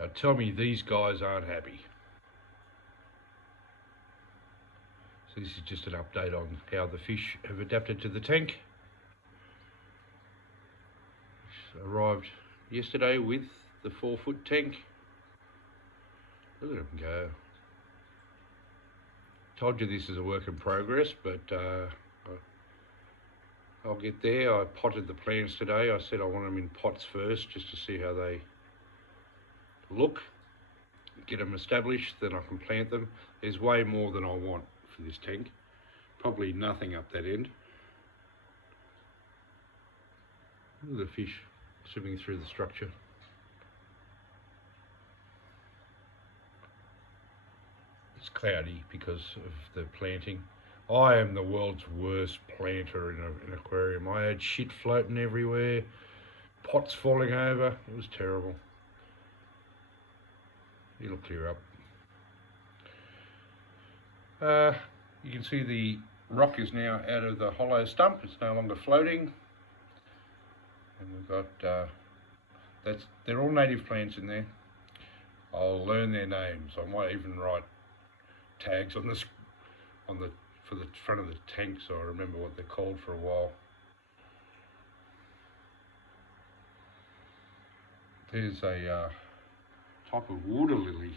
Now tell me these guys aren't happy. So this is just an update on how the fish have adapted to the tank. Arrived yesterday with the 4-foot tank. Look at them go. Told you this is a work in progress, but I'll get there. I potted the plants today. I said I want them in pots first just to see how they look, get them established, then I can plant them. There's way more than I want for this tank. Probably nothing up that end. Look at the fish swimming through the structure. It's cloudy because of the planting. I am the world's worst planter in an aquarium. I had shit floating everywhere, pots falling over. It was terrible. It'll clear up. You can see the rock is now out of the hollow stump. It's no longer floating. And we've got, they're all native plants in there. I'll learn their names. I might even write tags on this, for the front of the tank, so I remember what they're called for a while. There's a type of water lily,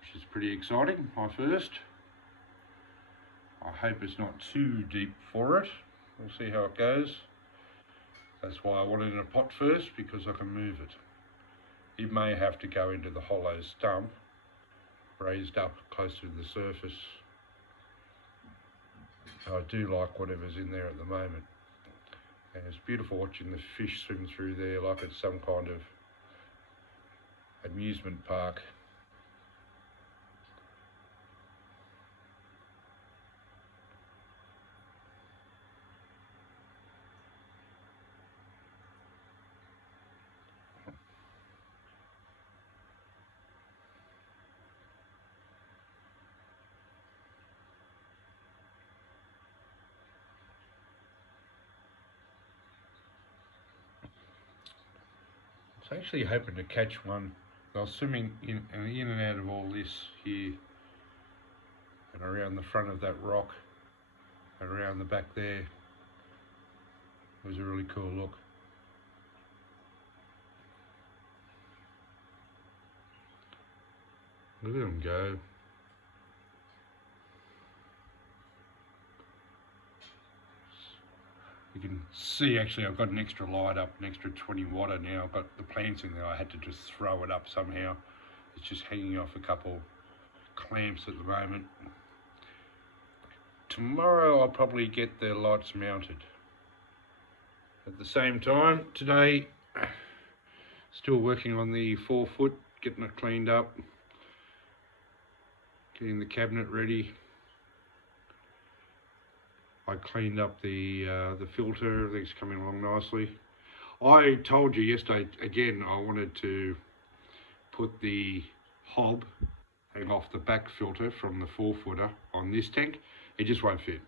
which is pretty exciting, my first. I hope it's not too deep for it. We'll see how it goes. That's why I want it in a pot first, because I can move it. It may have to go into the hollow stump, raised up closer to the surface. I do like whatever's in there at the moment. And it's beautiful watching the fish swim through there like it's some kind of amusement park. I was actually hoping to catch one. I was swimming in and out of all this here and around the front of that rock and around the back there. It was a really cool look. Look at them go. You can see actually I've got an extra light up, an extra 20 watt now. I've got the plants in there. I had to just throw it up somehow. It's just hanging off a couple clamps at the moment. Tomorrow I'll probably get the lights mounted. At the same time, today, still working on the 4-foot, getting it cleaned up, getting the cabinet ready. I cleaned up the filter, everything's coming along nicely. I told you yesterday, again, I wanted to put the hob, hang off the back filter from the 4-footer on this tank. It just won't fit.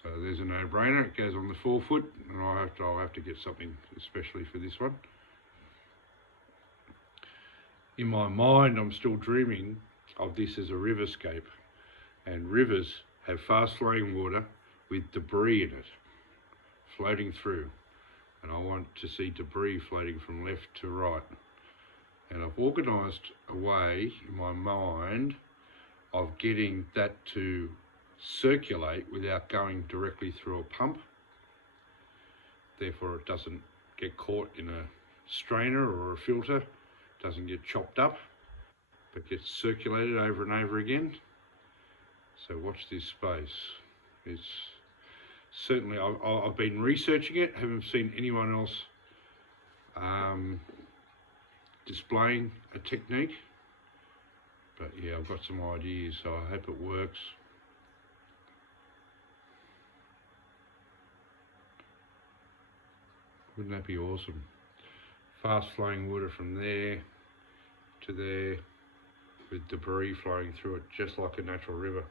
So there's a no-brainer, it goes on the 4-foot, and I'll have to get something especially for this one. In my mind, I'm still dreaming of this as a river scape, and rivers have fast flowing water with debris in it floating through, and I want to see debris floating from left to right. And I've organised a way in my mind of getting that to circulate without going directly through a pump. Therefore it doesn't get caught in a strainer or a filter, doesn't get chopped up, but gets circulated over and over again. So watch this space. It's certainly, I've been researching it, haven't seen anyone else displaying a technique, but yeah, I've got some ideas, so I hope it works. Wouldn't that be awesome? Fast flowing water from there to there with debris flowing through it just like a natural river.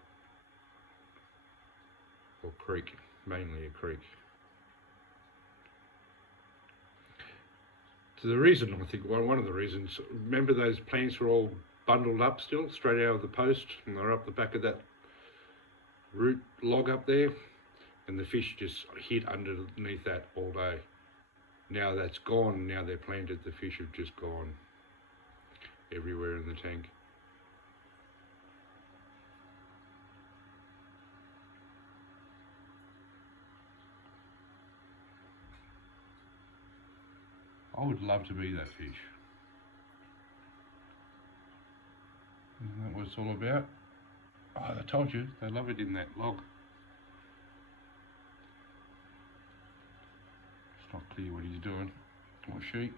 Or creek, mainly a creek. the reason, I think, one of the reasons, remember those plants were all bundled up still, straight out of the post, and they're up the back of that root log up there, and the fish just hid underneath that all day. Now that's gone, now they're planted, the fish have just gone everywhere in the tank. I would love to be that fish. Isn't that what it's all about? Oh, I told you, they love it in that log. It's not clear what he's doing, or she.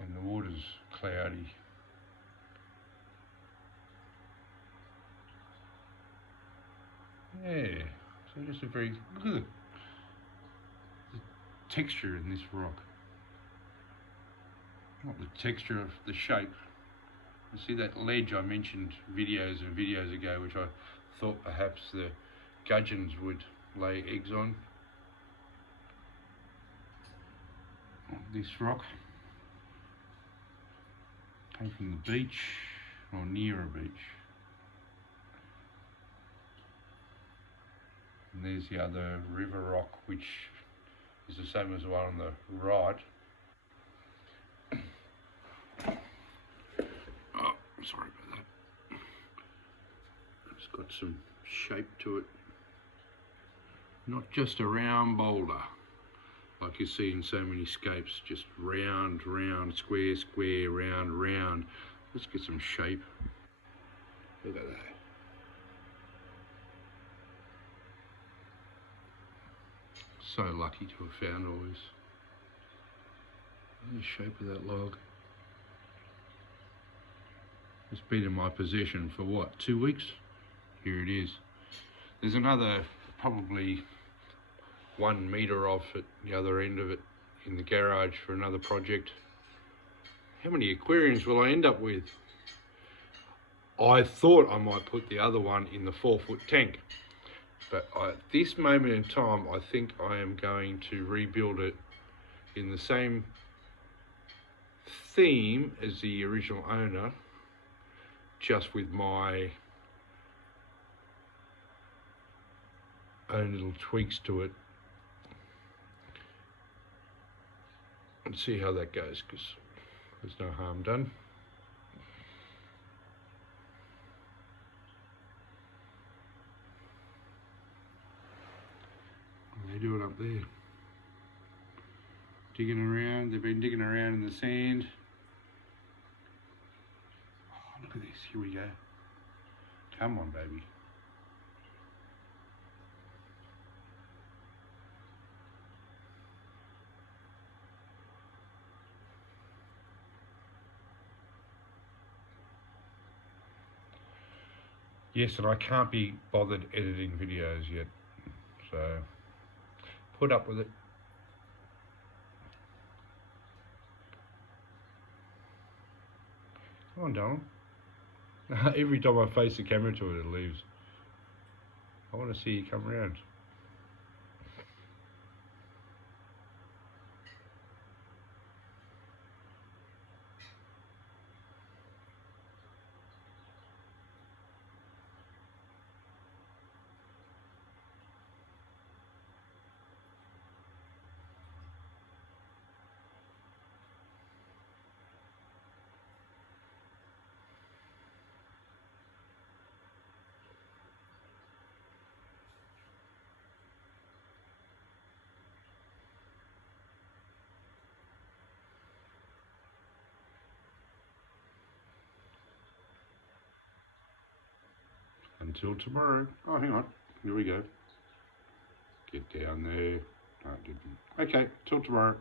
And the water's cloudy. Yeah, so just a very, look at the texture in this rock. Not the texture of the shape. You see that ledge I mentioned videos and videos ago, which I thought perhaps the gudgeons would lay eggs on. This rock came from the beach, or near a beach. And there's the other river rock, which is the same as the one on the right. Oh, sorry about that. It's got some shape to it. Not just a round boulder, like you see in so many scapes, just round, round, square, square, round, round. Let's get some shape. Look at that. So lucky to have found all this. The shape of that log. It's been in my possession for what, 2 weeks? Here it is. There's another probably 1 metre off at the other end of it in the garage for another project. How many aquariums will I end up with? I thought I might put the other one in the 4-foot tank. But at this moment in time, I think I am going to rebuild it in the same theme as the original owner, just with my own little tweaks to it, and see how that goes, because there's no harm done. They do it up there, digging around. They've been digging around in the sand. Oh, look at this, here we go. Come on, baby. Yes, and I can't be bothered editing videos yet, so put up with it. Come on, darling. Every time I face the camera to it, it leaves. I want to see you come around. Until tomorrow. Oh, hang on. Here we go. Get down there. No, it didn't. Okay, till tomorrow.